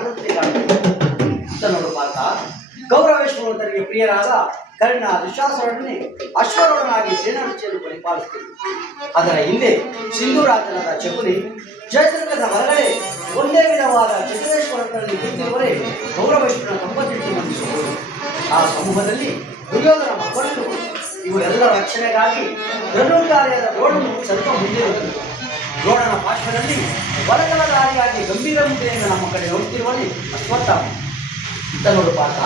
ಸಾಗಲುತ್ತದೆ ಕಾಣುತ್ತದೆ ನೋಡು ಪಾತ. ಗೌರವೇಶ್ವರರಿಗೆ ಪ್ರಿಯರಾದ ಕರ್ಣ ದುಶಾಸನೊಡನೆ ಅಶ್ವರೋಡನಾಗಿ ಸೇನಾಧಿಪತಿಯನ್ನು ಪರಿಪಾಲಿಸುತ್ತದೆ. ಅದರ ಹಿಂದೆ ಸಿಂಧೂರಾಜನಾದ ಚಕುಲಿ ಜಯದ್ರಥನ ಹೊರಗಡೆ ಒಂದೇ ವಿಧವಾದ ಚತುರೇಶ್ವರರಲ್ಲಿ ಕೂತಿರುವರೆ ಗೌರವೇಶ್ವರನ 98 ಮಂದಿ ಸಮೂಹ. ಆ ಸಮೂಹದಲ್ಲಿ ದುರ್ಯೋಧನ ಮಕ್ಕಳು ಇವರೆಲ್ಲರ ರಕ್ಷಣೆಗಾಗಿ ಧನುರ್ಧಾರಿಯಾದ ದ್ರೋಣನು ಸ್ವಲ್ಪ ಮುಂದಿರುತ್ತದೆ. ದ್ರೋಣನ ಪಾರ್ಶ್ವದಲ್ಲಿ ಬಲಗಲಧಾರಿಯಾಗಿ ಗಂಭೀರ ಮುದ್ರೆಯಿಂದ ನಮ್ಮ ಕಡೆ ನೋಡುತ್ತಿರುವಲ್ಲಿ ಅಶ್ವತ್ಥಾಮ. ನೋಡು ಪಾತ.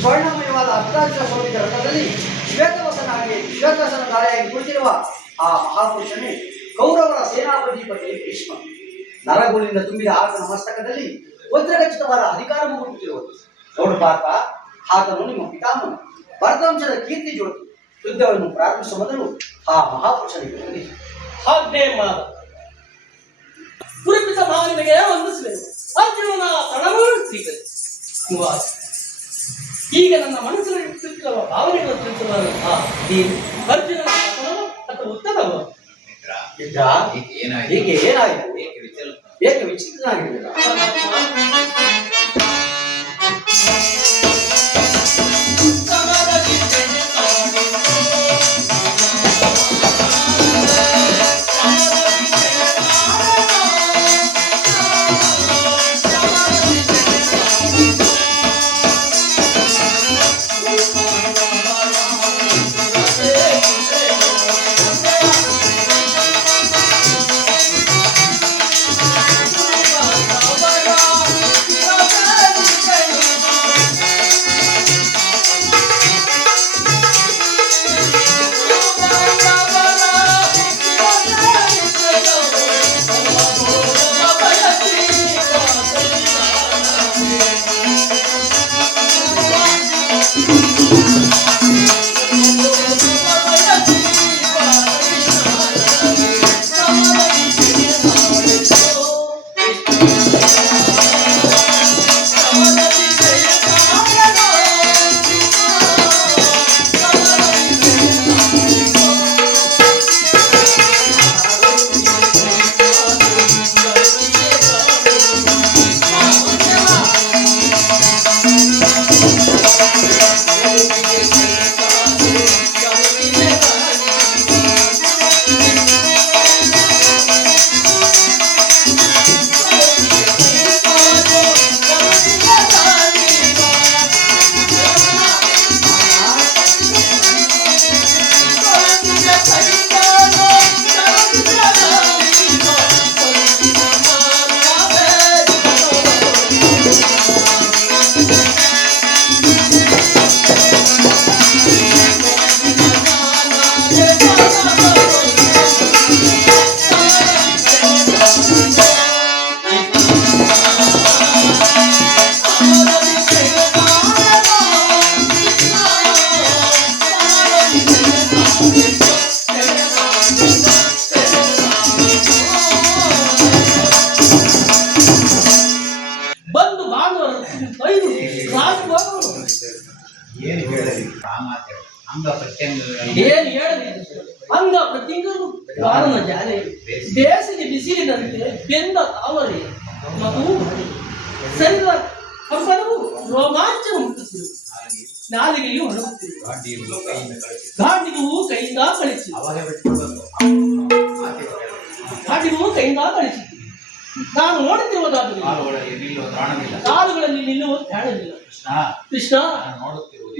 ಸ್ವರ್ಣಮಯವಾದ ಅರ್ಧಾಕ್ಷರ ಶೋಭಿತ ರಥದಲ್ಲಿ ಶ್ವೇತವಸನಧಾರಿಯಾಗಿ ಕುಳಿತಿರುವ ಆ ಮಹಾಪುರುಷನೇ ಕೌರವರ ಸೇನಾಪತಿಪತಿ ಭೀಷ್ಮ. ನರಗುಳಿಂದ ತುಂಬಿದ ಆತನ ಮಸ್ತಕದಲ್ಲಿ ವಜ್ರಖಚಿತವಾದ ಅಧಿಕಾರ ಮುಗುತ್ತಿರುವುದು. ನೋಡು ಪಾತ, ಆತನು ನಿಮ್ಮ ಪಿತಾಮಹ ಭರತವಂಶದ ಕೀರ್ತಿ ಜ್ಯೋತಿ. ಯುದ್ಧವನ್ನು ಪ್ರಾರಂಭಿಸುವ ಮೊದಲು ಆ ಮಹಾಪುರುಷನಿಗೆ ವಂದಿಸಿ. ಆಜ್ಞೆ ಮಾದ ಕುರಿಪಿತ ಭಾವನೆಗೆ ವಂದಿಸುವೆನು. ಅರ್ಜುನನ ಪ್ರಣಾಮವನ್ನು ಸ್ವೀಕರಿಸಿ. ಈಗ ನನ್ನ ಮನಸ್ಸಿನಲ್ಲಿ ತಿಳಿಸಿರುವ ಭಾವನೆಗಳನ್ನು ತಿಳಿಸುವಂತಹ ಅರ್ಜುನನ ಅಥವಾ ಉತ್ತರವ ಹೀಗೆ ಏನಾಗಿದೆ? ಏಕೆ ವಿಚಿತ್ರನಾಗಿದ್ದೀರಾ? ಏನು ಹೇಳಲಿ ಅಂಗ ಪ್ರತಿಯೊಂದು ಕಾರಣ ಜಾಲೆ ಬೇಸಿಗೆ ಬಿಸಿಲಿನಂತೆ ಬೆಂದ ತಾವರೆ ಮಗು ಶರೀರ ಕಂಪನವು ರೋಮಾಂಚನ ಮುಟ್ಟಿಸಿರು. ನಾಲಿಗೆಯು ಹೊಣಗುತ್ತಿರು. ಗಾಂಡಿಗೂ ಕೈಯಿಂದ ಕಳಿಸಿ ನಾನು ನೋಡುತ್ತಿರುವುದಾದರೆ ಕಾಲುಗಳಲ್ಲಿ ನಿಲ್ಲುವ ಧ್ಯಾನವಿಲ್ಲ. ಕೃಷ್ಣ,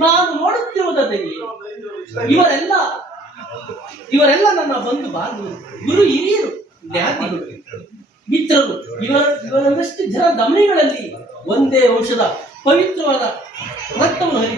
ನಾನು ನೋಡುತ್ತಿರುವುದಾದರೆ ಇವರೆಲ್ಲ ನನ್ನ ಬಂಧು ಬಾಂಧವರು, ಗುರು ಹಿರಿಯರು, ಜ್ಞಾತಿಗಳು, ಮಿತ್ರರು. ಇವರನ್ನಷ್ಟು ಜನ ದಮನಿಗಳಲ್ಲಿ ಒಂದೇ ವಂಶದ ಪವಿತ್ರವಾದ ರಕ್ತವನ್ನು